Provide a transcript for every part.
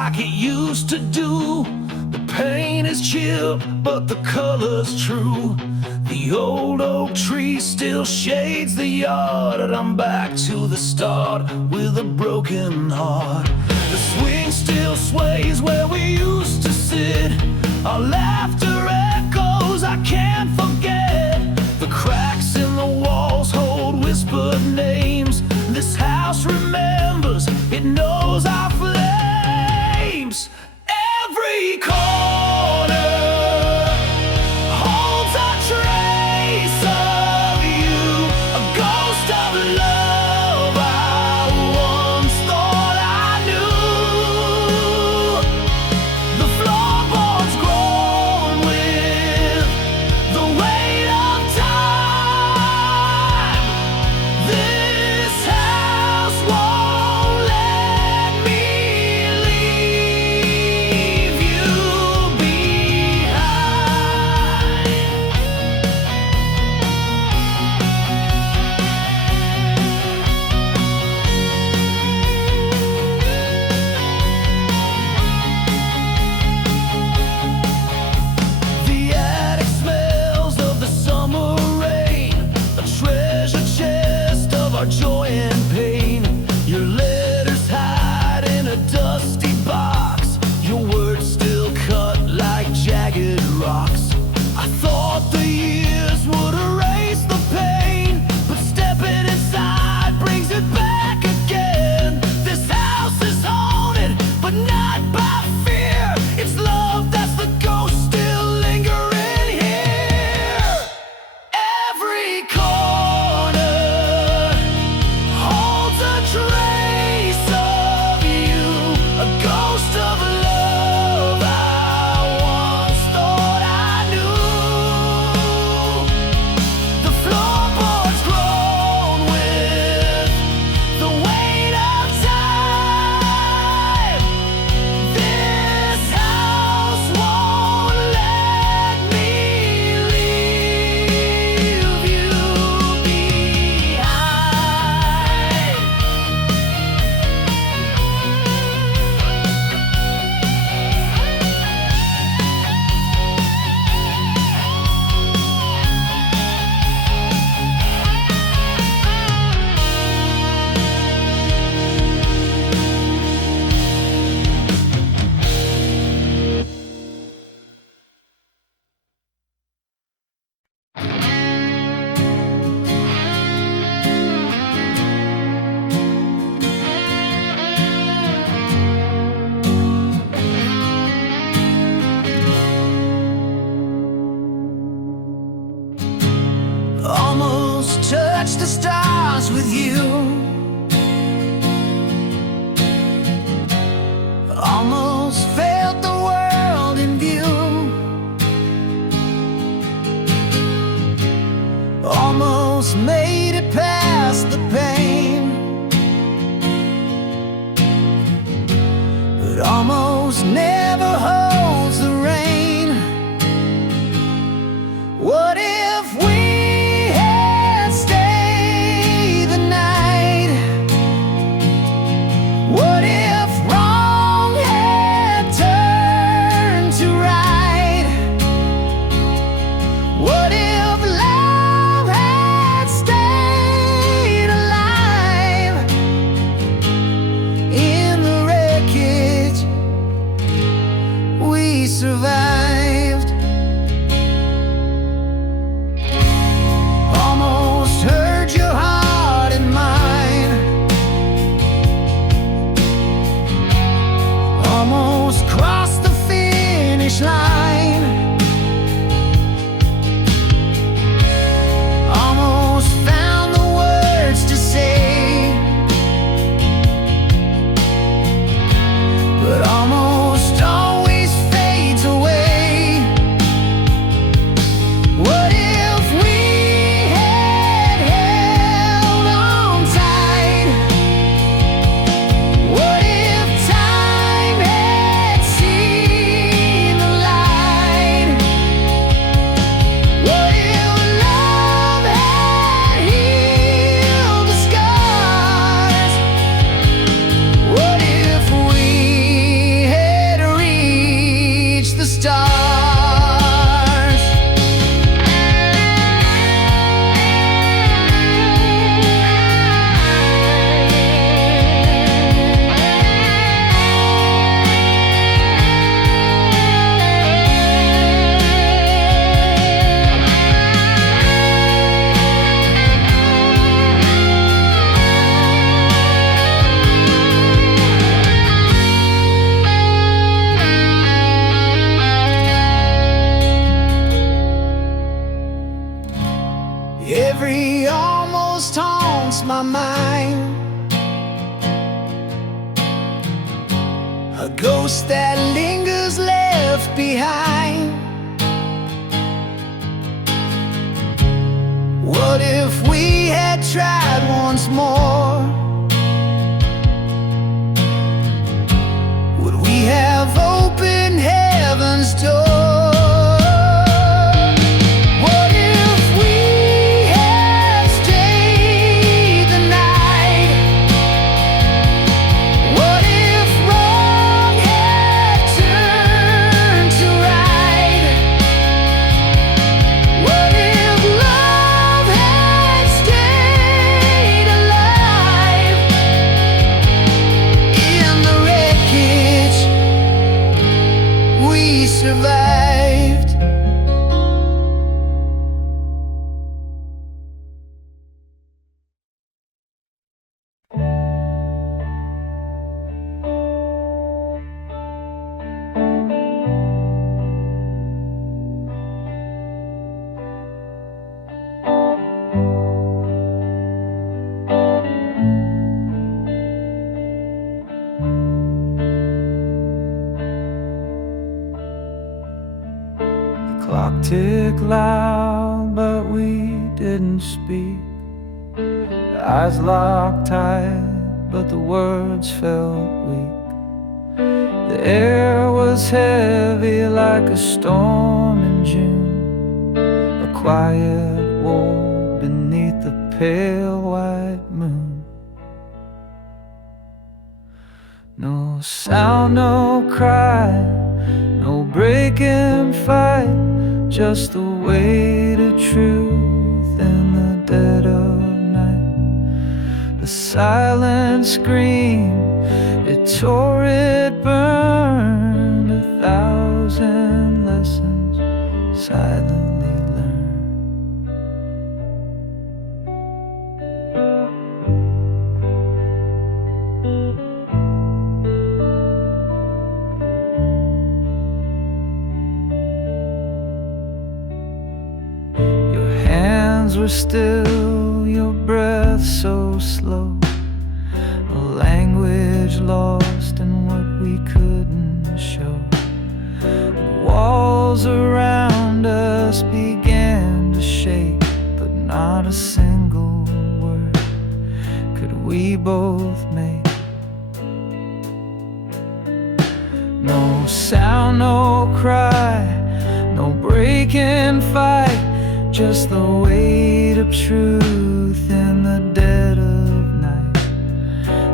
like it used to do. The paint is chipped, but the color's true. The old oak tree still shades the yard, and I'm back to the start with a broken heart. The swing still sways where we used to sit. Our laughter echoes, I can't forget. The cracks in the walls hold whispered names. This house remembers, it knows our flames. Every corner holds a trace of you, a ghost of love I once thought I knew. The floorboards grown with the weight of time. This house won't let me leave you behind. The attic smells of the summer rain, a treasure chest of our joy and pain. Your letters hide in a dusty box, your words still cut like jagged rocks. I thought the years would erase the pain, but stepping inside brings it back again. This house is haunted, but not by fear. It's love that's the ghost still lingering here. Every corner holds a trace of you, a ghost of love I once thought I knew. The floorboards grown with the weight of time. This house won't let me leave you behind. Almost touched the stars with you. Almost felt the world in view. Almost made it past the pain, but almost never holds the rain. What if we had stayed the night? What if wrong had turned to right? What if love had stayed alive in the wreckage a ghost that lingers left behind. What if we had tried once more? Would we have opened heaven's door? Survived. Clock ticked loud, but we didn't speak. Eyes locked tight, but the words felt weak. The air was heavy like a storm in June, a quiet war beneath the pale white moon. No sound, no cry, no breaking fight, just the weight of truth in the dead of night. The silent scream, it tore, it burned, 1,000 lessons silently learned. Were still, your breath so slow, a language lost in what we couldn't show. The walls around us began to shake, but not a single word could we both make. No sound, no cry, no breaking fight, just the weight of truth in the dead of night.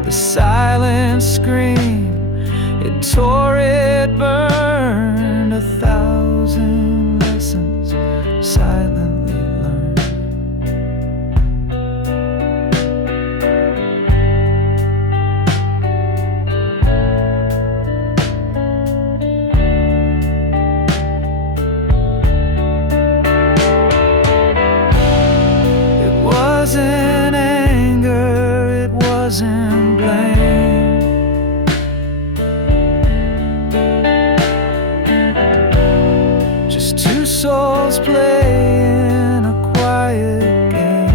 The silent scream, it tore, it burned, 1,000 lessons silently learned. Wasn't anger, it wasn't blame. Just two souls playing a quiet game.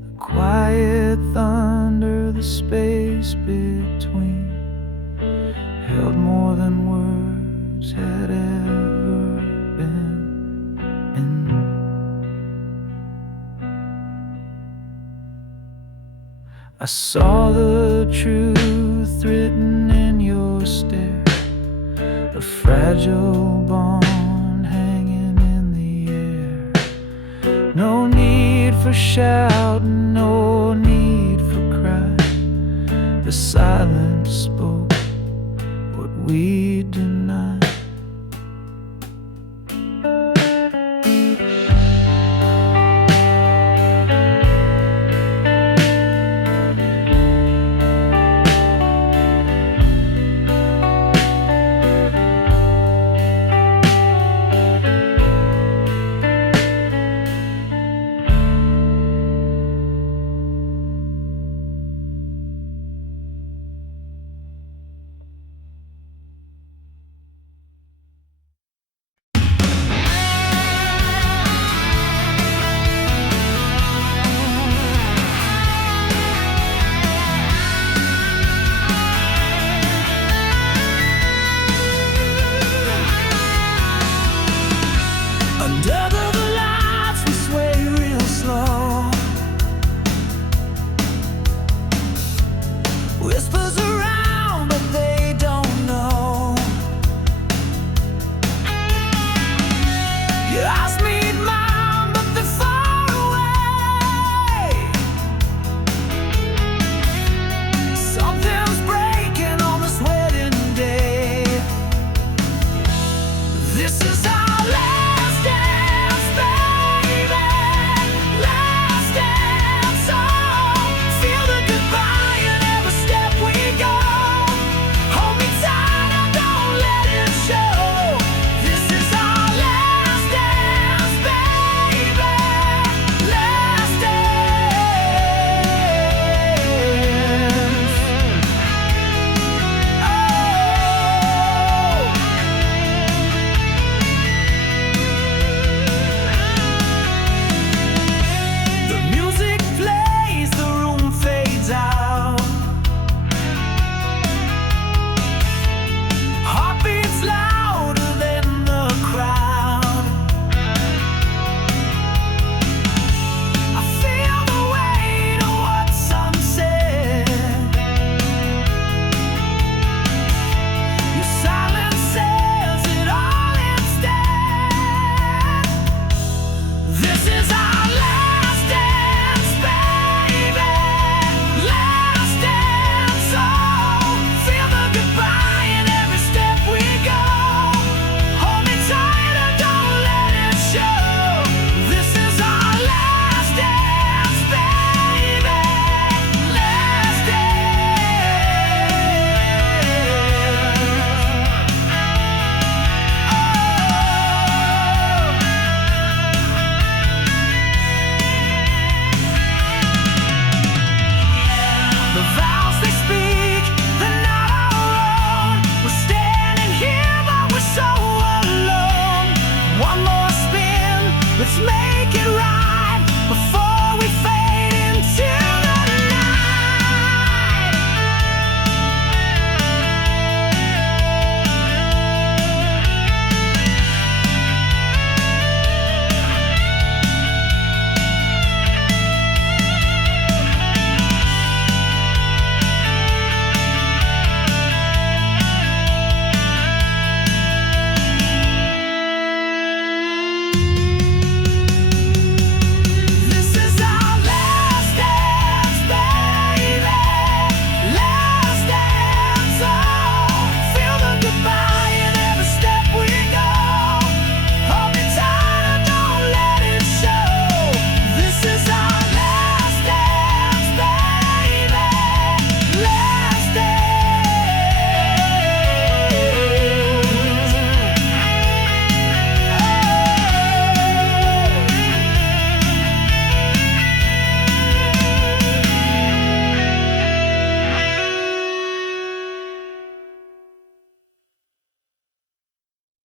The quiet thunder, the space between, held more than words had ever been. I saw the truth written in your stare, a fragile bond hanging in the air. No need for shouting, no need for crying. The silence spoke what we denied.